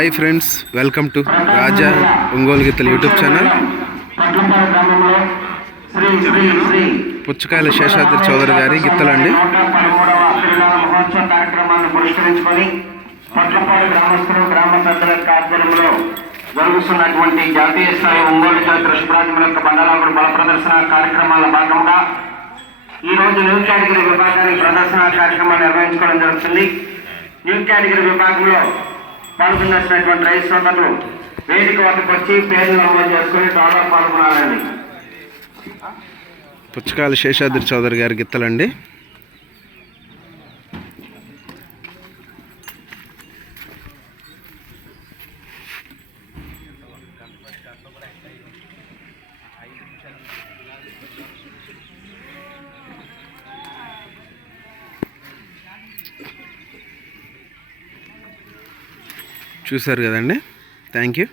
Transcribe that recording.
Hi friends, welcome to రాజా ఒంగోలు గిత్తలు YouTube channel. పుచ్చకాయల Seshadri Chowdary గారి గిత్తలండి. జరుగుతున్నటువంటి జాతీయ స్థాయి ఒంగోలు జాతర శుభ్రాజముల యొక్క బండలాగుడు బల ప్రదర్శన కార్యక్రమాల భాగంగా ఈ రోజు న్యూ కేటగిరీ విభాగానికి ప్రదర్శన కార్యక్రమాలు నిర్వహించుకోవడం జరుగుతుంది. న్యూ కేటగిరీ విభాగంలో పాల్గొన్నటువంటి రైతు సోదరులు వేదిక వద్దకు వచ్చి పేర్లు నమోదు చేసుకుని త్వరగా పాల్గొనాలండి. పుచ్చకాయల శేషాద్రి చౌదరి గారి గిత్తలండి. చూసారు కదండి. Thank you.